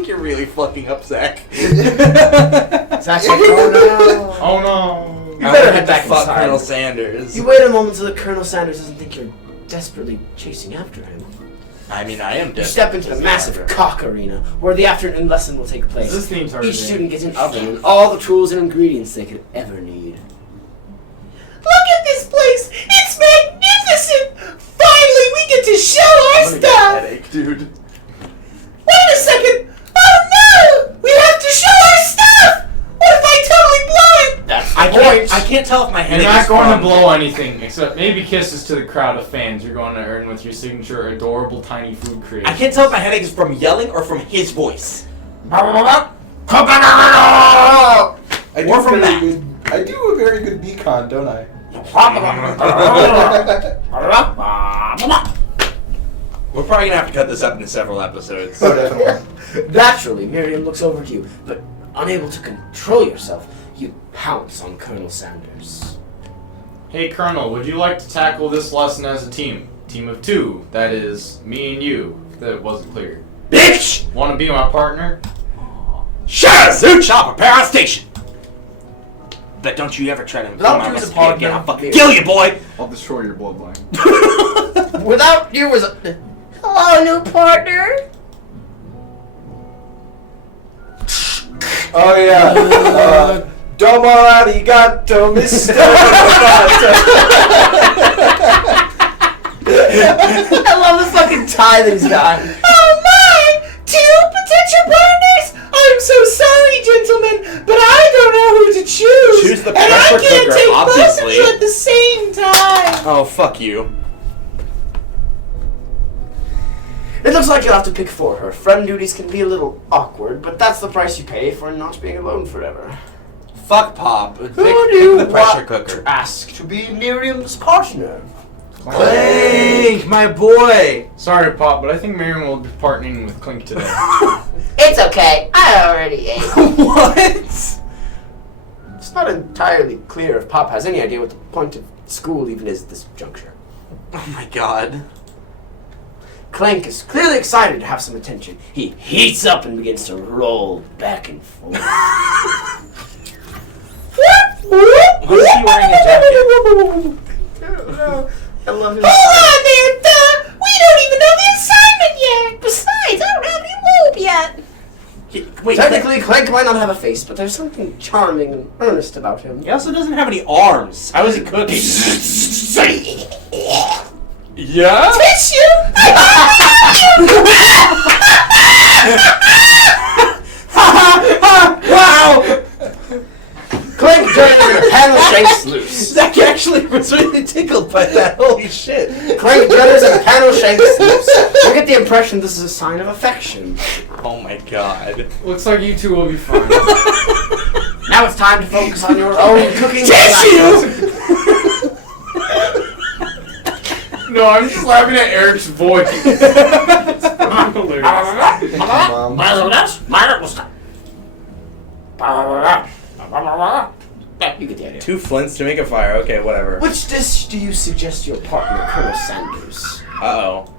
think you're really fucking up, Zach. Zach's like, Oh no. You better head back fuck inside. Colonel Sanders. You wait a moment so that Colonel Sanders doesn't think you're desperately chasing after him. I mean, I am You step into the massive cock arena, where the afternoon lesson will take place. This theme's already Each student gets an oven and all the tools and ingredients they could ever need. Look at this place! It's magnificent! Finally, we get to show our stuff! Headache, dude. Wait a second! Oh no! We have to show our stuff! What if I totally blow it? That's the point. I can't tell if my You're headache not is going to from... blow anything, except maybe kisses to the crowd of fans you're going to earn with your signature adorable tiny food creation. I can't tell if my headache is from yelling or from his voice. I do Or from very that. good. I do a very good beacon, don't I? We're probably gonna have to cut this up into several episodes. Oh, definitely. Naturally, Miriam looks over to you, but unable to control yourself, you pounce on Colonel Sanders. Hey Colonel, would you like to tackle this lesson as a team? Team of two, that is, me and you. That wasn't clear. Bitch! Want to be my partner? Shut up, Zooch! I'll prepare on station! But don't you ever try to Without my you as a recipe partner, again, I'll fucking Miriam. kill you, boy! I'll destroy your bloodline. Without you as a... Hello, new partner? Oh yeah. Domo arigato, Mr. I love the fucking tie that he's got. Oh my! Two potential partners? I'm so sorry, gentlemen, but I don't know who to choose. Choose the and I pressure can't cooker, take both of obviously. you at the same time. Oh, fuck you. It looks like you'll have to pick for her. Friend duties can be a little awkward, but that's the price you pay for not being alone forever. Fuck Pop. Who do you the pressure want cooker. to ask to be Miriam's partner? Clink, my boy! Sorry, Pop, but I think Miriam will be partnering with Clink today. It's okay. I already ate. What? It's not entirely clear if Pop has any idea what the point of school even is at this juncture. Oh my god. Clank is clearly excited to have some attention. He heats up and begins to roll back and forth. Why is he wearing a jacket? I don't know. I love him. Hold on there, we don't even know the assignment yet. Besides, I don't have any robe yet. Wait, Technically, Clank might not have a face, but there's something charming and earnest about him. he also doesn't have any arms. How is he cooking? Yeah? Tissue! Wow! Clank joins in a panel shakes loose. Zach actually was really tickled by that. Holy shit. Clank jitters and a panel shakes loose. You get the impression this is a sign of affection. Oh my god. Looks like you two will be fine. Now it's time to focus on your own cooking. Tissue! No, I'm just laughing at Eric's voice. It's fucking hilarious. Mom. You get the idea. 2 flints to make a fire. Okay, whatever. Which dish do you suggest your partner, Colonel Sanders? Uh-oh.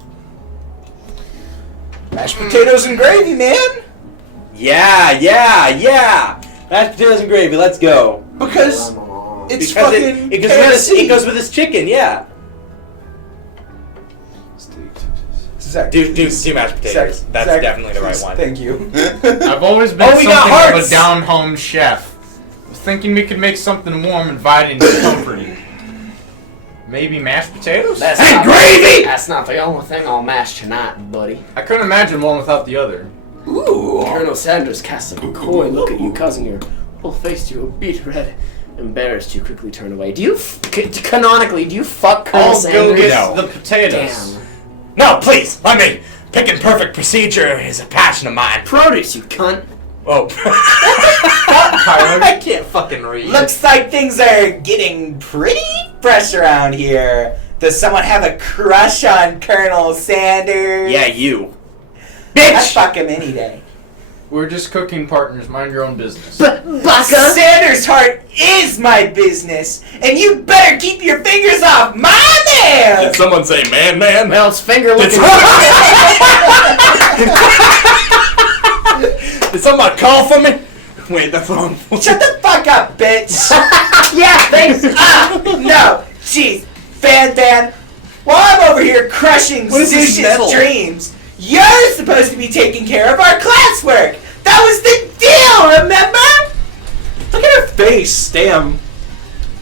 Mashed potatoes and gravy, man. Yeah. Mashed potatoes and gravy, let's go. Because it's Because fucking it goes KFC. with this chicken, yeah. Zach, Do please. mashed potatoes. Zach, That's Zach, definitely the right please, one. Thank you. I've always been Oh, we got something of a hearts! down-home chef. I was thinking we could make something warm, inviting, and comforting. Maybe mashed potatoes? And gravy! That's not the only thing I'll mash tonight, buddy. I couldn't imagine one without the other. Ooh. Colonel Sanders casts a coy look at you, causing your whole face to a beet red. Embarrassed, you quickly turn away. Do you, canonically, do you fuck Colonel I'll go Sanders? get No. the potatoes. Damn. No, please, let me. Picking perfect procedure is a passion of mine. Produce, you cunt. Oh. Tyler. I can't fucking read. Looks like things are getting pretty fresh around here. Does someone have a crush on Colonel Sanders? Yeah, you. I'd Bitch! fuck him any day. We're just cooking partners. Mind your own business. Baka! Sanders' heart is my business, and you better keep your fingers off my man! Did someone say man? Well, it's finger looking. Somebody call for me? Wait, that's wrong. Shut the fuck up, bitch! Yeah, thanks. No, jeez, Van. While I'm over here crushing What is this metal? Zeus's dreams, you're supposed to be taking care of our classwork. That was the deal, remember? Look at her face. Damn.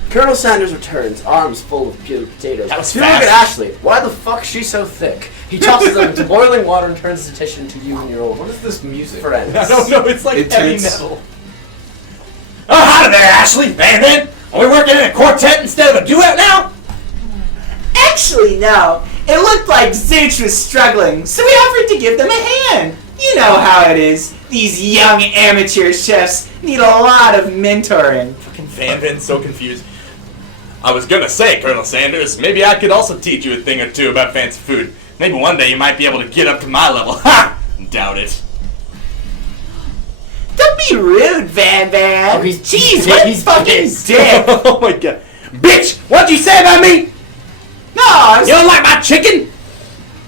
Colonel Sanders returns, arms full of peeled potatoes. That was You look fast. at Ashley. Why the fuck is she so thick? He tosses them into boiling water and turns his attention to you and your old What is this music? friends. I don't know. It's like heavy Intense. metal. Oh, howdy there, Ashley. Van. Are we working in a quartet instead of a duet now? Actually, no. It looked like Zeus was struggling, so we offered to give them a hand. You know how it is. These young amateur chefs need a lot of mentoring. Fucking Van's so confused. I was gonna say, Colonel Sanders, maybe I could also teach you a thing or two about fancy food. Maybe one day you might be able to get up to my level. Ha! Doubt it. Don't be rude, Van. Oh, he's- Jeez, he's what fucking pissed. dick. Oh my god. Bitch! What'd you say about me? No, I was You don't like my chicken?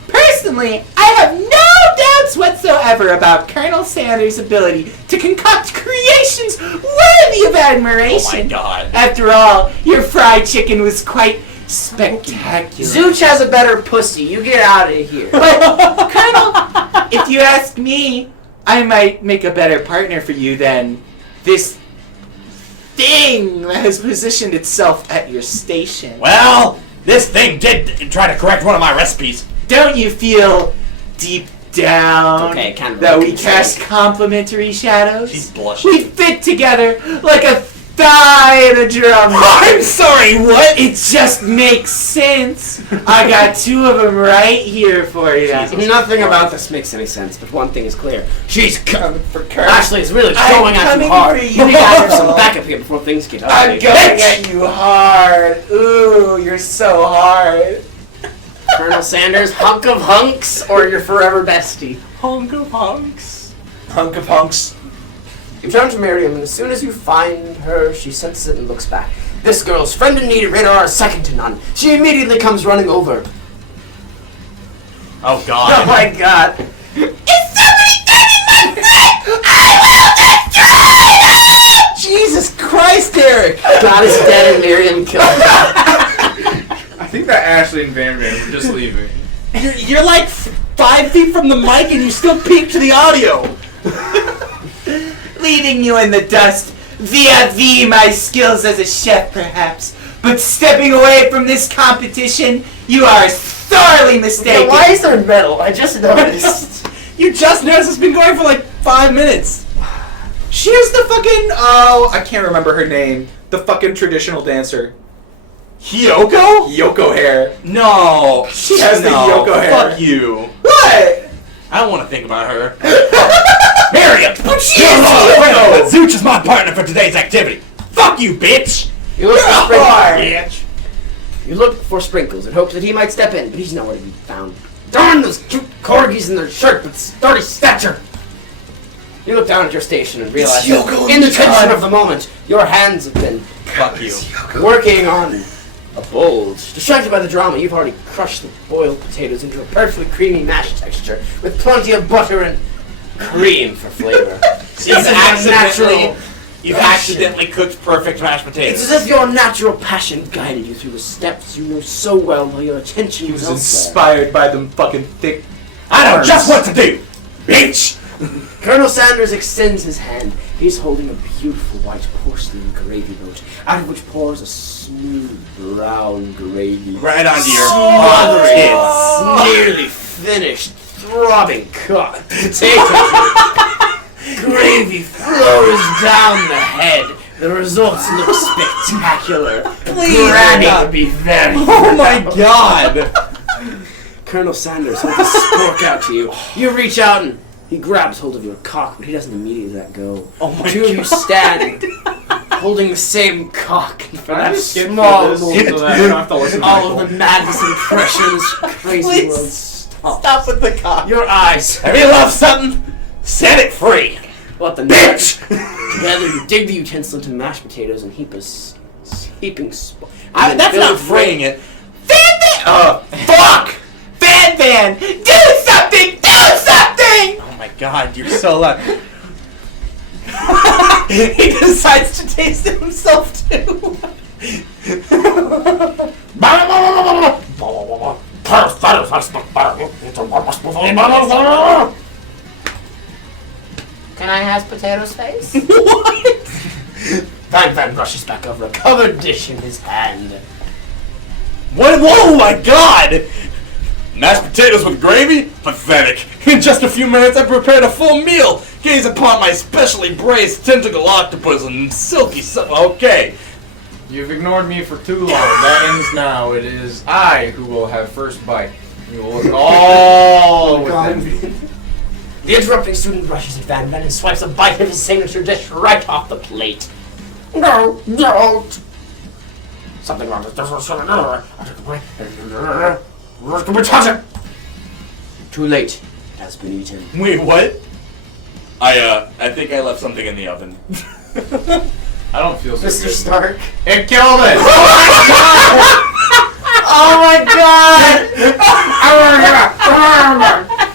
Personally, I have no doubts whatsoever about Colonel Sanders' ability to concoct creations worthy of admiration. Oh my god. After all, your fried chicken was quite spectacular. Zooch has a better pussy. You get out of here. But, Colonel, if you ask me, I might make a better partner for you than this thing that has positioned itself at your station. Well, this thing did try to correct one of my recipes. Don't you feel deep down Okay, kind of that we like cast complementary shadows? She's blushing. We fit together like a thigh and a drum. I'm sorry, what? It just makes sense. I got two of them right here for you. Nothing about this makes any sense, but one thing is clear. She's coming for Colonel. Ashley is really I'm going at you coming hard. for You you. need to have some backup here before things get I'm ugly. going at you hard. Ooh, you're so hard. Colonel Sanders, hunk of hunks, or your forever bestie. Hunk of hunks. Hunk of hunks. You turn to Miriam, and as soon as you find her, she senses it and looks back. This girl's friend in need of radar are second to none. She immediately comes running over. Oh god. Oh my god. Is somebody getting my friend? I will destroy them! Jesus Christ, Eric! God is dead and Miriam killed her. I think that Ashley and Van were just leaving. You're like 5 feet from the mic and you still peek to the audio. Leaving you in the dust via my skills as a chef, perhaps. But stepping away from this competition, you are sorely mistaken. Why is there metal? I just noticed. You just noticed it's been going for like 5 minutes. She is the fucking, I can't remember her name. The fucking traditional dancer. Hyoko? Yoko hair. No. She has the Yoko hair. Fuck you. What? I don't want to think about her. Miriam! But she You're is wrong. Yoko. Zooch is my partner for today's activity. Fuck you, bitch! You look, You're a for whore. Bitch. you look for Sprinkles and hope that he might step in, but he's nowhere to be found. Darn those cute corgis in their shirt with sturdy stature! You look down at your station and realize that Yoko in the and tension John. of the moment, your hands have been Fuck you. working on a bulge. Distracted by the drama, you've already crushed the boiled potatoes into a perfectly creamy mash texture with plenty of butter and cream for flavor. You've accidentally cooked perfect mashed It's potatoes. as if your natural passion guided you through the steps you know so well while your attention He was was elsewhere. inspired by them fucking thick. I know arms. just what to do, bitch! Colonel Sanders extends his hand. He's holding a beautiful white porcelain gravy boat, out of which pours a smooth brown gravy. Right onto your Smothering tits. nearly finished, throbbing cut potato. Gravy flows down the head. The results look spectacular. Granny would be very Oh my proud. god! Colonel Sanders holds a spork out to you. You reach out and he grabs hold of your cock, but he doesn't immediately let go. Oh my Two of you God. stand holding the same cock, and for I that just skip small through this moment, so that I don't have to listen to all Michael. of the madness and pressure in this crazy Please world stops. Stop with the cock. Your eyes. Have you loved something? Set it free, What the bitch! Together you dig the utensil into mashed potatoes and heaping That's not freeing it. Fuck! Van! Do something! Do something! Oh my god, you're so loud. He decides to taste it himself too. Can I have potato's face? What? Van rushes back over a covered dish in his hand. What? Whoa, my God! Mashed potatoes with gravy? Pathetic. In just a few minutes, I prepared a full meal. Gaze upon my specially braised tentacle octopus and silky Okay. You've ignored me for too long. That ends now. It is I who will have first bite. You will look all within. The interrupting student rushes at Van and swipes a bite of his signature dish right off the plate. No, don't! Something wrong with this. Too late. It has been eaten. Wait, what? I think I left something in the oven. I don't feel so Mr. good. Stark. It killed it! Oh my God!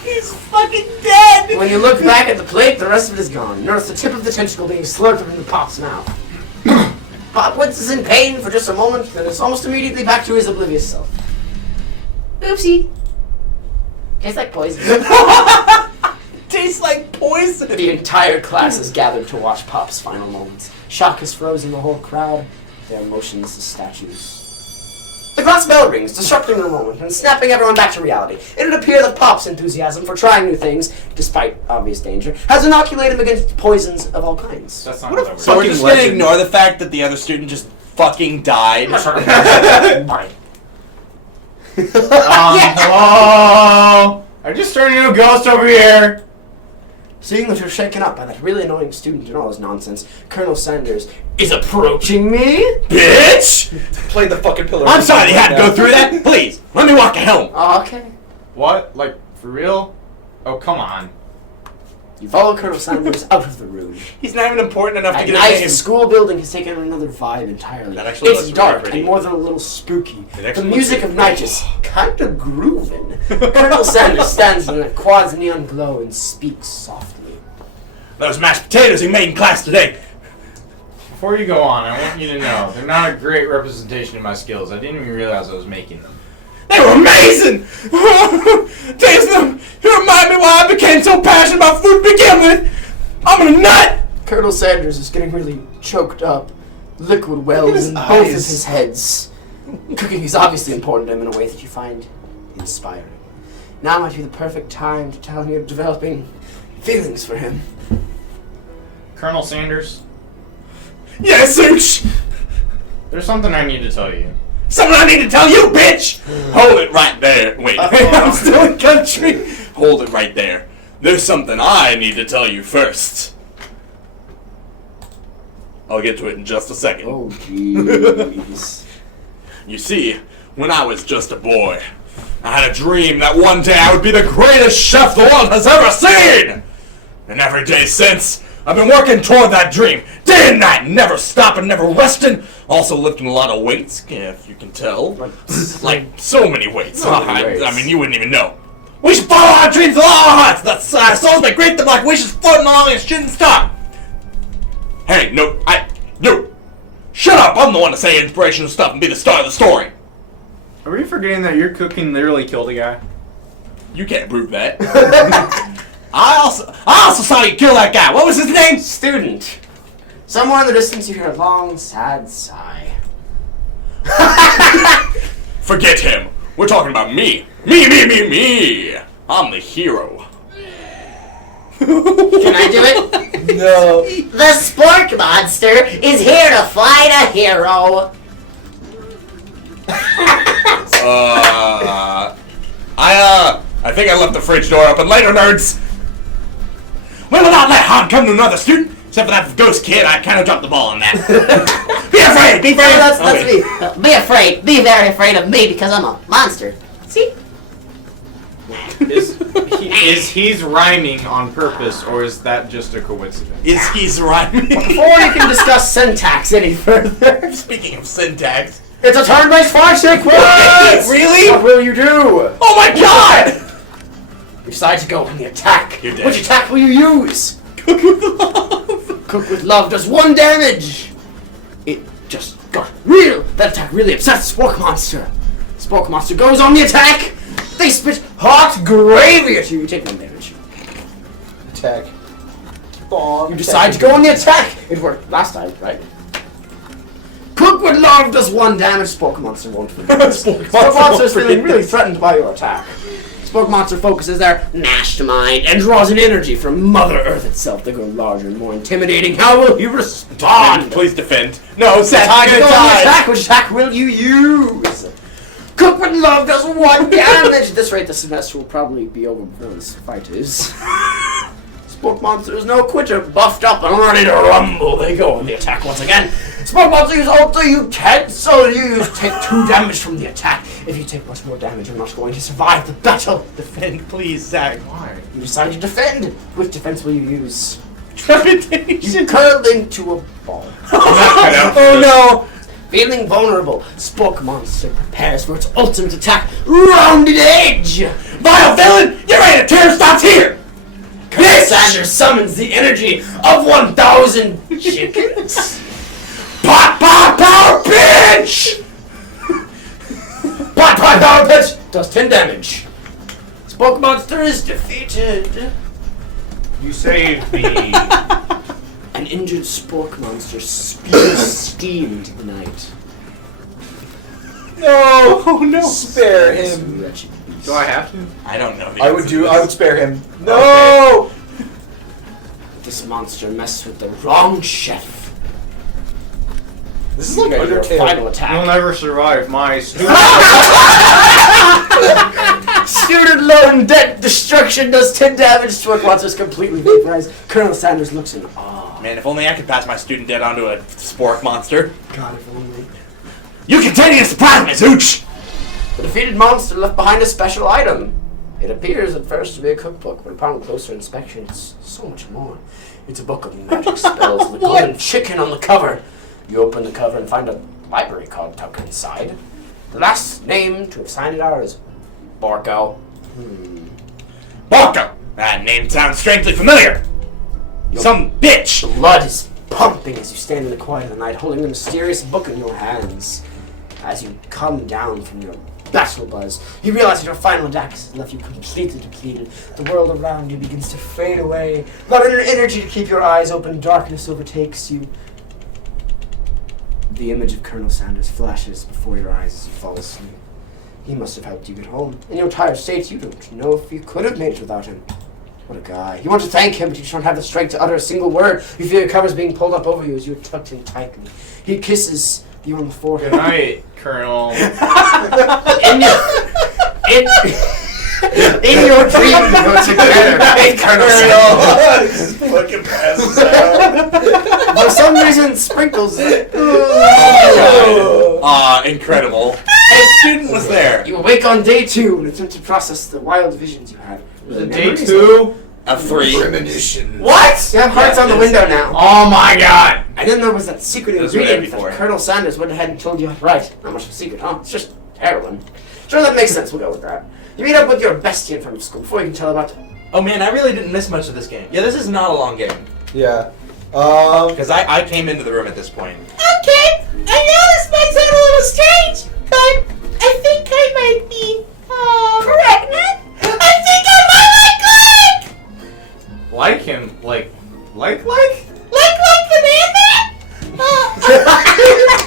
He's fucking dead! When you look back at the plate, the rest of it is gone. Notice the tip of the tentacle being slurped from the Pop's mouth. Pop winces in pain for just a moment, then is almost immediately back to his oblivious self. Oopsie. Tastes like poison. Tastes like poison! The entire class is gathered to watch Pop's final moments. Shock has frozen the whole crowd. They are motionless as statues. The glass bell rings, disrupting the moment and snapping everyone back to reality. It would appear that Pop's enthusiasm for trying new things, despite obvious danger, has inoculated him against poisons of all kinds. That's not what that So we're works. just gonna ignore the fact that the other student just fucking died. Hello? I just turned into a ghost over here. Seeing that you're shaken up by that really annoying student and all his nonsense, Colonel Sanders is approaching me. Bitch! Play the fucking pillar. I'm sorry they had to go through that. Please, let me walk it home. Oh, okay. What? Like, for real? Oh, come on. You follow Colonel Sanders out of the room. He's not even important enough to At get a night, name. the school building has taken on another vibe entirely. That actually It's looks dark really pretty. and more than a little spooky. It The actually music looks of really night is kinda grooving. Colonel Sanders stands in a quad's neon glow and speaks softly. Those mashed potatoes he made in class today. Before you go on, I want you to know, they're not a great representation of my skills. I didn't even realize I was making them. They were amazing! Taste them! You remind me why I became so passionate about food to begin with! I'm a nut! Colonel Sanders is getting really choked up. Liquid wells his in both of eyes. his heads. Cooking is obviously important to him in a way that you find inspiring. Now might be the perfect time to tell him you're developing feelings for him. Colonel Sanders, Yes, Such! there's something I need to tell you. Something I need to tell you, bitch! Hold it right there. Wait, I'm still in country. Hold it right there. There's something I need to tell you first. I'll get to it in just a second. Oh, jeez. You see, when I was just a boy, I had a dream that one day I would be the greatest chef the world has ever seen! And every day since, I've been working toward that dream, day and night, never stopping, never resting. Also lifting a lot of weights, if you can tell. Like so many weights. So many weights. I mean, you wouldn't even know. We should follow our dreams with all our hearts. That's our souls make great. Like wishes floating along and shouldn't stop. Hey, no, shut up. I'm the one to say inspirational stuff and be the star of the story. Are you forgetting that your cooking literally killed a guy? You can't prove that. I also saw you kill that guy. What was his name? Student. Somewhere in the distance you hear a long, sad sigh. Forget him. We're talking about me. Me. I'm the hero. Can I do it? No. The Spork Monster is here to fight a hero. I think I left the fridge door open. Later, nerds. We will not let harm come to another student. Except for that ghost kid, I kind of dropped the ball on that. Be afraid! Be afraid! That's Okay. me. Be afraid. Be very afraid of me because I'm a monster. See? Is he's rhyming on purpose, or is that just a coincidence? Is he's rhyming? Before you can discuss syntax any further, Speaking of syntax. it's a turn-based fire sequence! Really? What will you do? Oh my god! You decide to go on the attack. You're dead. Which attack will you use? Cook with love. Cook with love does 1 damage. It just got real. That attack really upsets Spork Monster. Spork Monster goes on the attack. They spit hot gravy at you. You take 1 damage. Attack. You decide to go on the attack. It worked last time, right? Cook with love does 1 damage. Spork Monster won't forget. Spork Monster is feeling really threatened by your attack. Spork Monster focuses their mastermind and draws an energy from Mother Earth itself. They grow larger and more intimidating. How will you respond? Please defend. No, Seth, Time to good go on the time. attack. Which attack will you use? Cook with love does 1 damage. At this rate, the semester will probably be over before this fight is. Spork Monster is no quitter, buffed up and ready to rumble. They go on the attack once again. Spork Monster use Ultra, you cancel. You take 2 damage from the attack. If you take much more damage, you're not going to survive the battle. Defend, please, Zach. Why? You decide to defend. Which defense will you use? Trepidation. You curl into a ball. Oh no! Feeling vulnerable, Spork Monster prepares for its ultimate attack. Rounded Edge! Vile villain! You're ready to tear stops here! Colonel Sanders summons the energy of 1,000 chickens. Pot power bitch! Pot power pitch does 10 damage. Spork Monster is defeated. You saved me. An injured Spork Monster spews steam into the night. No! Oh no! Spare him. Wretched beast. Do I have to? I don't know. The I would answer to I would this. spare him. No! This monster messed with the wrong chef. This is like Your Undertale. final You'll attack. never survive my stupid. Student loan debt destruction does 10 damage. Spork Monster is completely vaporized. Colonel Sanders looks in awe. Man, if only I could pass my student debt onto a spork monster. God, if only. You continue to surprise me, Zooch! The defeated monster left behind a special item. It appears at first to be a cookbook, but upon closer inspection, it's so much more. It's a book of magic spells with a golden chicken on the cover. You open the cover and find a library card tucked inside. The last name to have signed it out is Barco. Barco! That name sounds strangely familiar. Some bitch! The blood is pumping as you stand in the quiet of the night, holding the mysterious book in your hands. As you come down from your battle buzz, you realize that your final attack has left you completely depleted. The world around you begins to fade away. Not enough energy to keep your eyes open. Darkness overtakes you. The image of Colonel Sanders flashes before your eyes as you fall asleep. He must have helped you get home. In your tired state, you don't know if you could have made it without him. What a guy. You want to thank him, but you don't have the strength to utter a single word. You feel your covers being pulled up over you as you are tucked in tightly. He kisses you on the forehead. Good night, Colonel. In your dream, you go together. Hey, Colonel Sanders. Fucking passes out. For some reason, Sprinkles. Incredible. Hey, student was there. You awake on day 2 and attempt to process the wild visions you had. Was it day 2? Of 3. Premonition. What? You have hearts on the window now. Oh my god! I didn't know it was that secret That's what I had ingredient before. that Colonel Sanders went ahead and told you. Right. Not much of a secret, huh? It's just heroin. Sure, that makes sense. We'll go with that. You meet up with your bestie in front of school before you can tell about. Oh man, I really didn't miss much of this game. Yeah, this is not a long game. Yeah. Because I came into the room at this point. Okay, I know this might sound a little strange, but I think I might be pregnant. I think I might Like him? Like? like the man.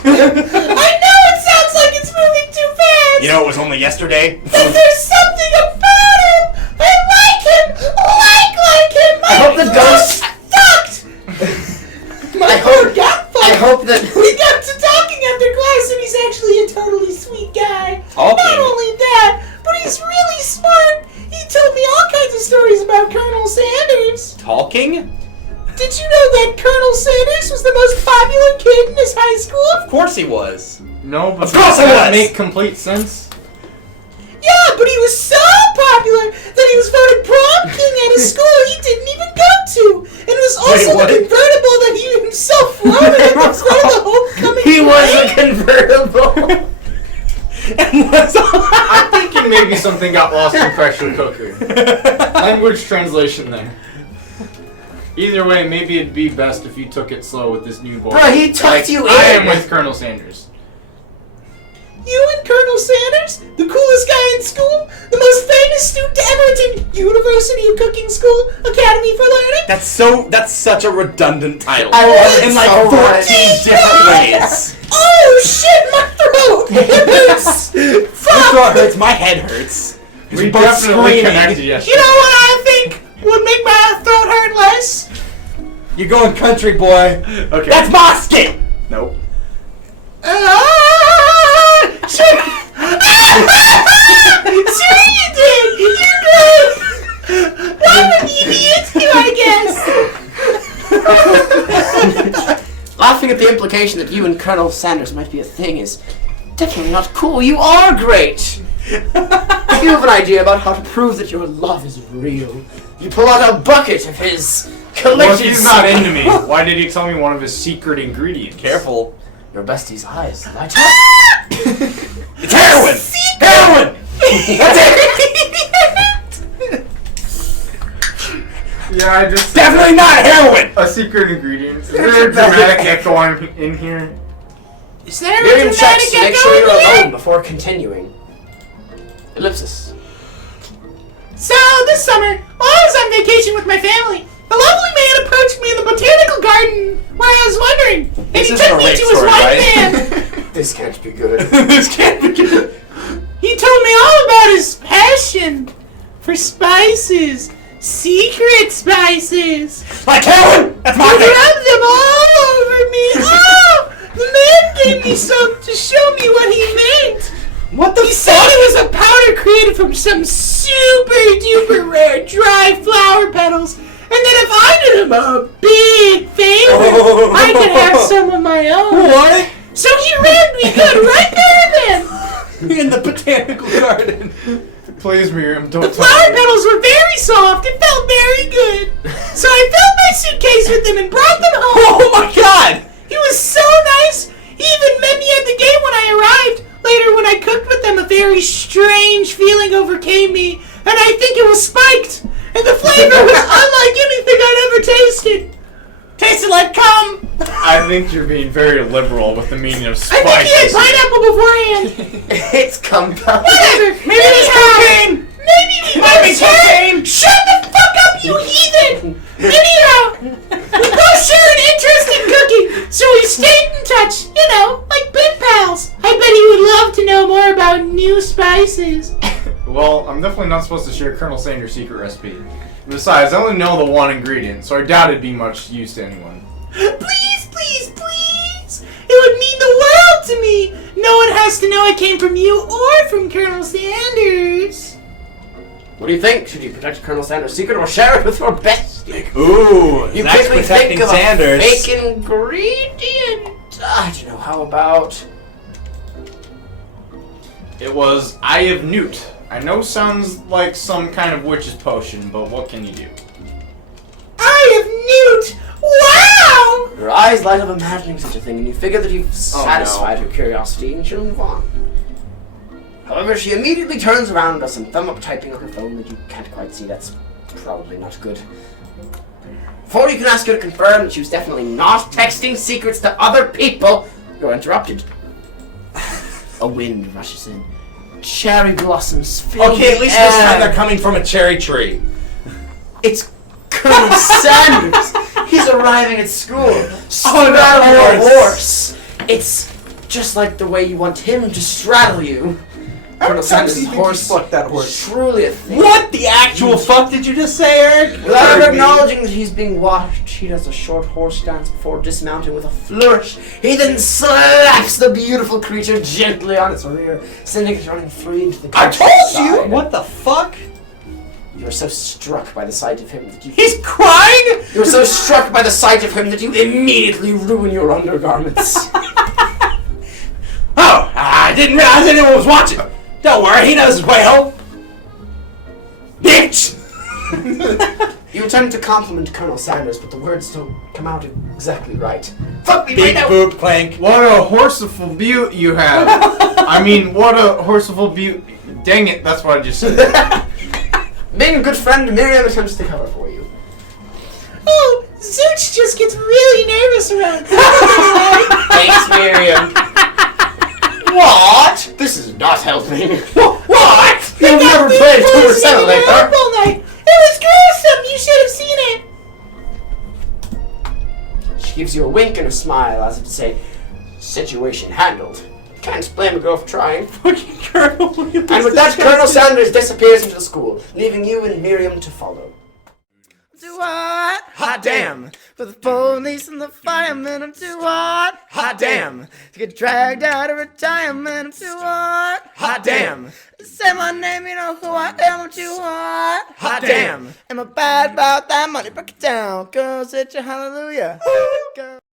I know it sounds like it's moving too fast. You know, it was only yesterday. But there's something about him. I like him. Like him. I hope the ghost. Ducked. I hope that. We got to talking after class, and he's actually a totally sweet guy. Talking? Not only that, but he's really smart. He told me all kinds of stories about Colonel Sanders. Talking? Did you know that Colonel Sanders was the most popular kid in his high school? Of course he was. No, but Of course it that was! make complete sense. Yeah, but he was so popular that he was voted prom king at a school he didn't even go to. And it was also what? the convertible that he himself rode in at the front of the homecoming He was a parade. convertible. I'm thinking maybe something got lost in pressure cooker. Language translation there. Either way, maybe it'd be best if you took it slow with this new boy. Bro, he tucked you in. I am with Colonel Sanders. You and Colonel Sanders, the coolest guy in school, the most famous student to ever attend University of Cooking School, Academy for Learning. That's such a redundant title. I love it in like so 14 much. different ways. Oh shit, my throat! It hurts! Your throat hurts, my head hurts. We both definitely screaming. connected yesterday. You know what I think would make my throat hurt less? You're going country, boy. Okay. That's my skin. Nope. Sure. Sure you did! You did! What an idiot you, I guess! Laughing at the implication that you and Colonel Sanders might be a thing is definitely not cool. You are great! You have an idea about how to prove that your love is real. You pull out a bucket of his Well, if collected he's not into me, why did he tell me one of his secret ingredients? Careful. Your bestie's eyes light up. It's heroin. Heroin. That's it. Yeah, I just... Definitely not heroin. A secret ingredient. Is there a dramatic echo in here? Is there a Miriam checks dramatic to make echo sure in you're here? alone before continuing. Ellipsis. So, this summer, while I was on vacation with my family, a lovely man approached me in the botanical garden where I was wandering, and This he isn't took a me rape to his story, white right? van. This can't be good. This can't be good. He told me all about his passion for spices, secret spices. Like heroin. That's He my thing. rubbed them all over me. Oh, the man gave me some to show me what he meant. What the He said it was a powder created from some super duper rare dry flower petals, and that if I did him a big favor, I could have some of my own. What? So he rammed me good right there and then. In the botanical garden. Please, Miriam, don't The flower petals were very soft. It felt very good. So I filled my suitcase with them and brought them home. Oh my God. He was so nice. He even met me at the gate when I arrived. Later, when I cooked with them, a very strange feeling overcame me, and I think it was spiked. And the flavor was unlike anything I'd ever tasted. Tasted like cum. I think you're being very liberal with the meaning of I think he had spices. pineapple beforehand. It's compound. Whatever. Maybe it was cocaine. Maybe he was cocaine. Shut the fuck up, you heathen. Anyhow, we both share an interest in cooking, so we stayed in touch. You know, like pen pals. I bet he would love to know more about new spices. Well, I'm definitely not supposed to share Colonel Sanders' secret recipe. Besides, I only know the one ingredient, so I doubt it'd be much use to anyone. Please, please, please. It would mean the world to me. No one has to know it came from you or from Colonel Sanders. What do you think? Should you protect Colonel Sanders' secret or share it with your bestie? Ooh. You Zach's quickly protecting think of Sanders. a fake ingredient. I don't know. How about? It was Eye of Newt. I know sounds like some kind of witch's potion, but what can you do? Eye of Newt. Wow. Your eyes light up imagining such a thing, and you figure that you've satisfied her curiosity, and she'll move on. However, she immediately turns around and does some thumb-up typing on her phone that you can't quite see. That's probably not good. Before you can ask her to confirm that she was definitely not texting secrets to other people, you're interrupted. A wind rushes in. Cherry blossoms fill Okay, at the least this air. time they're coming from a cherry tree. It's Colonel Sanders. He's arriving at school. Straddling no, a horse. It's just like the way you want him to straddle you. Colonel Sanders' horse. Fuck that horse. Truly a thing. What the actual fuck did you just say, Eric? Without ever acknowledging that he's being watched, he does a short horse dance before dismounting with a flourish. He then slaps the beautiful creature gently on its rear, sending it running free into the I told you! countryside. What the fuck? You are so struck by the sight of him that you... He's crying? You are so struck by the sight of him that you immediately ruin your undergarments. Oh, I didn't realize anyone was watching. Don't worry, he knows his way home. Bitch! You attempt to compliment Colonel Sanders, but the words don't come out exactly right. Fuck me right Big now! boob clank. What a horseful beaut you have! I mean, what a horseful beaut. Dang it, that's what I just said. Being a good friend, Miriam attempts to cover for you. Oh, Zooch just gets really nervous around. Thanks, Miriam. What? This is not helping. What? You've never played 2% like her. All night. It was gruesome. You should have seen it. She gives you a wink and a smile as if to say, situation handled. Can't blame a girl for trying. Fucking Colonel. And with that, Colonel Sanders disappears into the school, leaving you and Miriam to follow. Too hot, hot damn. For the police and the firemen, I'm too hot damn. To get dragged out of retirement, I'm too hot damn. Say my name, you know who I am, I'm too hot damn. Am I bad about that money? Break it down, girls, hit your hallelujah. Girl.